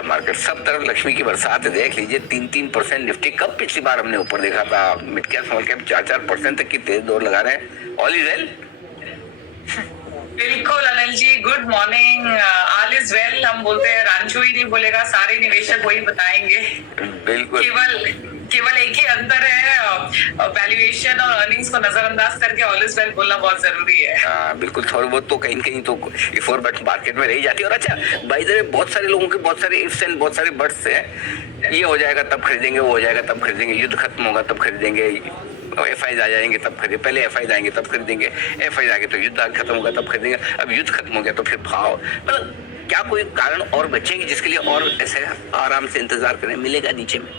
है मार्केट, सब तरफ लक्ष्मी की बरसात है। देख लीजिए 3-3% निफ्टी, कब पिछली बार हमने ऊपर देखा था, मिड कैप स्मॉल कैप 4-4% तक की तेज दौड़ लगा रहे हैं। All is well. बिल्कुल Anil ji, good morning. All is well हम बोलते हैं, रांचो ही नहीं बोलेगा, सारे निवेशक वही बताएंगे। बिल्कुल केवल एक ही अंतर है, वैल्यूएशन और अर्निंग्स को नजरअंदाज करके ऑल इज वेल बोलना बहुत जरूरी है। बिल्कुल, थोड़ी बहुत तो कहीं कहीं तो इफोर बट मार्केट में रही जाती है। और अच्छा बाय द वे, बहुत सारे लोगों के बहुत सारे इफ्स एंड बहुत सारे बट्स है। ये हो जाएगा तब खरीदेंगे, वो हो जाएगा तब खरीदेंगे, युद्ध खत्म होगा तब खरीदेंगे, एफआईज आ जाएंगे तब खरीदेंगे, पहले एफआईज आएंगे तब खरीदेंगे, एफआईज आगे तो युद्ध खत्म होगा तब खरीदेंगे, अब युद्ध खत्म हो गया तो फिर भाव, मतलब क्या कोई कारण और बचेगी जिसके लिए और ऐसे आराम से इंतजार करें, मिलेगा नीचे में?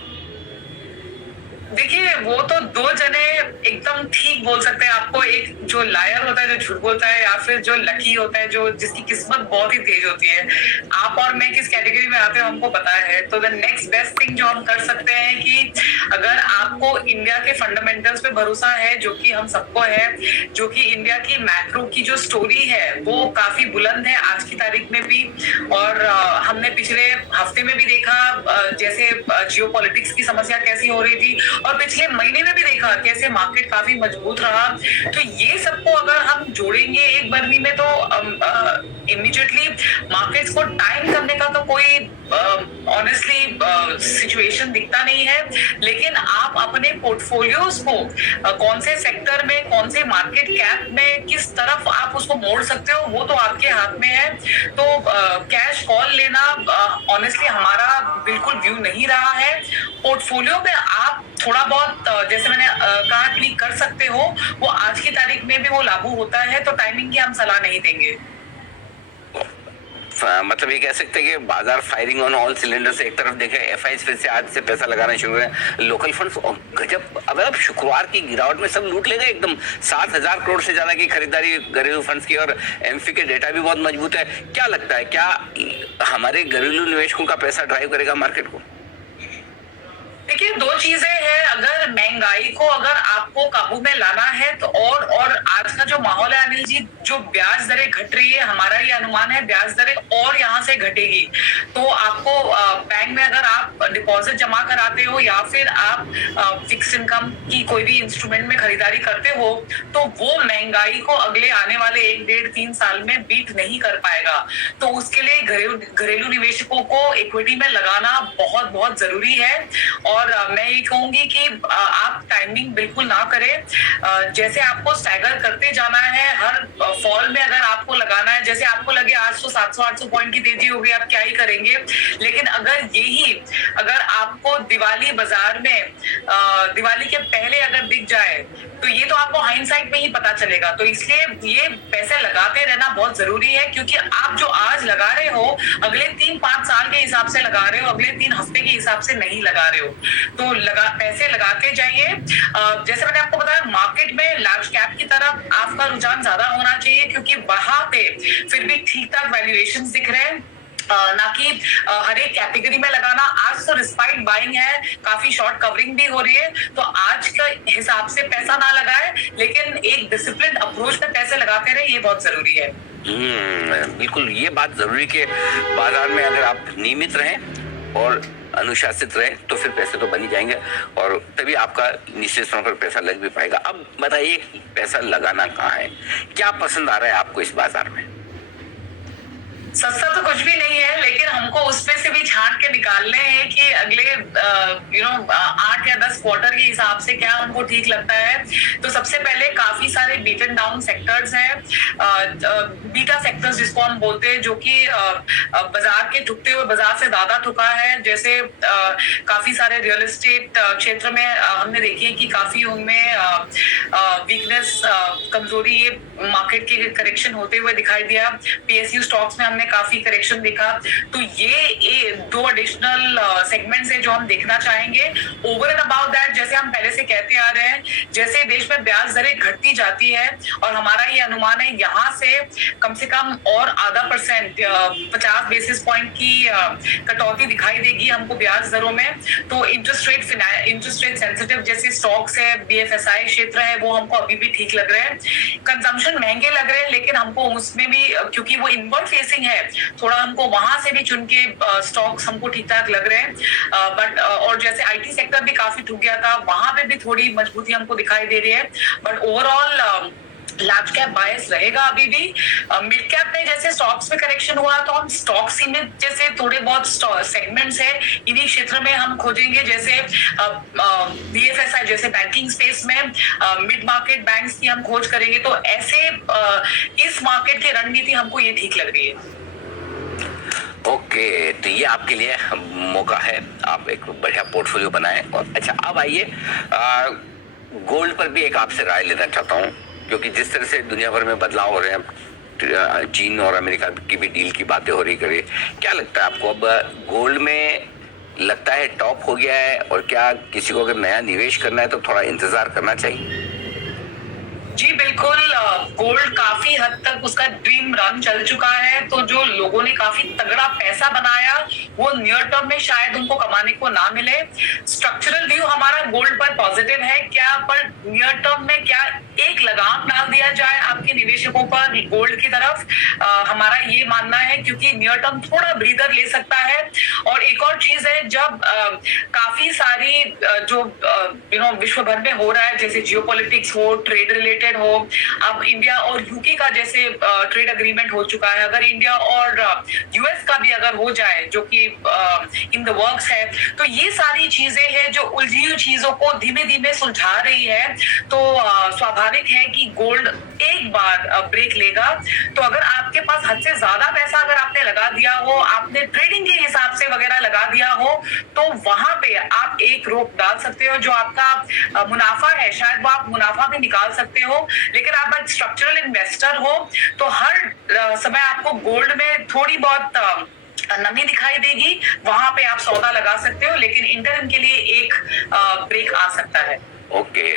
देखिए, वो तो दो जने एकदम ठीक बोल सकते हैं आपको, एक जो लायर होता है जो झूठ बोलता है, या फिर जो लकी होता है जो जिसकी किस्मत बहुत ही तेज होती है। आप और मैं किस कैटेगरी में आते हैं हमको पता है। तो द नेक्स्ट बेस्ट थिंग जो हम कर सकते हैं कि अगर आपको इंडिया के फंडामेंटल्स पे भरोसा है, जो कि हम सबको है, जो कि इंडिया की मैक्रो की जो स्टोरी है वो काफी बुलंद है आज की तारीख में भी, और हमने पिछले हफ्ते में भी देखा जैसे जियोपॉलिटिक्स की समस्या कैसी हो रही थी, और पिछले महीने में भी देखा कैसे मार्केट काफी मजबूत रहा। तो ये सबको अगर हम जोड़ेंगे एक बरनी में तो इमीडिएटली मार्केट्स को टाइम करने का तो कोई ऑनेस्टली सिचुएशन दिखता नहीं है। लेकिन आप अपने पोर्टफोलियोज को कौन से सेक्टर में, कौन से मार्केट कैप में, किस तरफ आप उसको मोड़ सकते हो, वो तो आपके हाथ में है। तो कैश कॉल लेना ऑनेस्टली हमारा बिल्कुल व्यू नहीं रहा है। पोर्टफोलियो में आप थोड़ा बहुत जैसे मैंने कहा क्लिक कर सकते हो, वो आज की तारीख में भी वो लागू होता है। तो टाइमिंग की हम सलाह नहीं देंगे। मतलब ये कह सकते हैं कि बाजार फायरिंग ऑन ऑल सिलेंडर से। एक तरफ देखें एफआईज फिर से आज से पैसा लगाना शुरू है, लोकल फंड्स गजब, अब शुक्रवार की गिरावट में सब लूट लेगा एकदम। 7,000 करोड़ से ज्यादा की खरीदारी घरेलू फंड्स की, और एमफी के डेटा भी बहुत मजबूत है। क्या लगता है, क्या हमारे घरेलू निवेशकों का पैसा ड्राइव करेगा मार्केट को? देखिए, दो चीजें हैं। अगर महंगाई को अगर आपको काबू में लाना है तो और आज का जो माहौल है अनिल जी, जो ब्याज दरें घट रही है, हमारा ये अनुमान है ब्याज दरें और यहाँ से घटेगी। तो आपको बैंक में अगर आप डिपॉजिट जमा कराते हो या फिर आप फिक्स इनकम की कोई भी इंस्ट्रूमेंट में खरीदारी करते हो, तो वो महंगाई को अगले आने वाले 1-1.5-3 साल में बीट नहीं कर पाएगा। तो उसके लिए घरेलू निवेशकों को इक्विटी में लगाना बहुत बहुत जरूरी है। और मैं ये कहूंगी कि आप टाइमिंग बिल्कुल ना करें। जैसे आपको स्टैगर करते जाना है, हर फॉल में अगर आपको लगाना है, जैसे आपको लगे आज तो 700-800 पॉइंट की तेजी हो गई, आप क्या ही करेंगे। लेकिन अगर आपको दिवाली बाजार में दिवाली के पहले अगर दिख जाए, तो ये तो आपको हाइंडसाइट में ही पता चलेगा। तो इसलिए ये पैसे लगाते रहना बहुत जरूरी है, क्योंकि आप जो आज लगा रहे हो अगले 3-5 साल के हिसाब से लगा रहे हो, अगले 3 हफ्ते के हिसाब से नहीं लगा रहे हो। तो पैसे लगाते जाइए। जैसे मैंने आपको बताया, मार्केट में लार्ज कैप की तरफ आपका रुझान ज्यादा होना चाहिए, क्योंकि वहां पे फिर भी ठीक ठाक वैल्यूएशंस दिख रहे हैं, ना कि हर एक कैटेगरी में लगाना। आज तो रिस्पाइट बाइंग है, काफी शॉर्ट कवरिंग भी हो रही है। तो आज के हिसाब से पैसा ना लगाए, लेकिन एक डिसिप्लिन अप्रोच में पैसे लगाते रहे, ये बहुत जरूरी है। बिल्कुल, ये बात जरूरी कि बाजार में अगर आप नियमित रहें और अनुशासित रहे तो फिर पैसे तो बन ही जाएंगे, और तभी आपका निश्चित समय पर पैसा लग भी पाएगा। अब बताइए, पैसा लगाना कहाँ है, क्या पसंद आ रहा है आपको इस बाजार में? सस्ता तो कुछ भी नहीं है, लेकिन हमको उसमें से भी छांट के निकालने हैं कि अगले 8 या 10 क्वार्टर के हिसाब से क्या हमको ठीक लगता है। तो सबसे पहले काफी सारे बीटन डाउन सेक्टर्स हैं, बीटा सेक्टर्स जिसको हम बोलते हैं, जो कि बाजार के ठुकते हुए बाजार से ज्यादा ठुका है। जैसे काफी सारे रियल एस्टेट क्षेत्र में हमने देखी है कि काफी उनमें वीकनेस, कमजोरी, ये मार्केट के करेक्शन होते हुए दिखाई दिया। पीएसयू स्टॉक्स में हमने काफी करेक्शन देखा। तो ये 2 एडिशनल सेगमेंट्स है जो हम देखना चाहेंगे। ओवर एंड अबाउट दैट, जैसे हम पहले से कहते आ रहे हैं, जैसे देश में ब्याज दरें घटती जाती है, और हमारा ये अनुमान है यहाँ से कम और आधा % 50 बेसिस पॉइंट की कटौती दिखाई देगी हमको ब्याज दरों में। तो इंटरेस्ट रेट सेंसिटिव जैसे स्टॉक्स है, बीएफएसआई क्षेत्र है, वो हमको अभी भी ठीक लग रहे हैं। कंजम्पशन महंगे लग रहे हैं, लेकिन हमको उसमें भी, क्योंकि वो इनवर्ड फेसिंग है, थोड़ा हमको वहां से भी चुन के स्टॉक्स स्टॉक्स हमको ठीक ठाक लग रहे हैं, बट और जैसे आईटी सेक्टर भी काफी ठुक गया था, वहां पे भी थोड़ी मजबूती हमको दिखाई दे रही है, बट ओवरऑल लार्ज कैप बायस रहेगा अभी भी। मिड कैप में जैसे स्टॉक्स में करेक्शन हुआ तो हम स्टॉक सीमित जैसे थोड़े बहुत सेगमेंट्स है, इन्हीं क्षेत्र में हम खोजेंगे, जैसे बीएफएसआई जैसे बैंकिंग स्पेस में मिड मार्केट बैंक्स की हम खोज करेंगे। तो ऐसे इस मार्केट की रणनीति हमको ये ठीक लग रही है। ओके, तो ये आपके लिए मौका है, आप एक बढ़िया पोर्टफोलियो बनाएं। और अच्छा, अब आइए गोल्ड पर भी एक आपसे राय लेना चाहता हूँ, क्योंकि जिस तरह से दुनिया भर में बदलाव हो रहे हैं, चीन और अमेरिका की भी डील की बातें हो रही करिए, क्या लगता है आपको अब गोल्ड में लगता है टॉप हो गया है, और क्या किसी को अगर नया निवेश करना है तो थोड़ा इंतजार करना चाहिए? जी बिल्कुल, गोल्ड काफी हद तक उसका ड्रीम रन चल चुका है, तो जो लोगों ने काफी तगड़ा पैसा बनाया वो नियर टर्म में शायद उनको कमाने को ना मिले। स्ट्रक्चरल व्यू हमारा गोल्ड पर पॉजिटिव है, क्या पर नियर टर्म में क्या एक लगाम डाल दिया जाए आपके निवेशकों पर गोल्ड की तरफ, हमारा ये मानना है, क्योंकि नियर टर्म थोड़ा ब्रीदर ले सकता है। और एक और चीज है, जब काफी सारी जो विश्व भर में हो रहा है, जैसे जियोपॉलिटिक्स हो, ट्रेड रिलेटेड हो, अब इंडिया और यूके का जैसे ट्रेड एग्रीमेंट हो चुका है, अगर इंडिया और यूएस का भी अगर हो जाए, जो कि इन द वर्क्स है, तो ये सारी चीजें हैं जो उलझी हुई चीजों को धीमे धीमे सुलझा रही है। तो स्वाभाविक है कि गोल्ड एक बार ब्रेक लेगा। तो अगर आपके पास हद से ज्यादा पैसा अगर आपने लगा दिया हो, आपने ट्रेडिंग के हिसाब से वगैरह लगा दिया हो, तो वहां पे आप एक रोक डाल सकते हो, जो आपका मुनाफा है शायद वो आप मुनाफा भी निकाल सकते हो। लेकिन आप एक स्ट्रक्चरल इन्वेस्टर हो तो हर समय आपको गोल्ड में थोड़ी बहुत नमी दिखाई देगी, वहां पे आप सौदा लगा सकते हो, लेकिन इंटरम के लिए एक ब्रेक आ सकता है। ओके,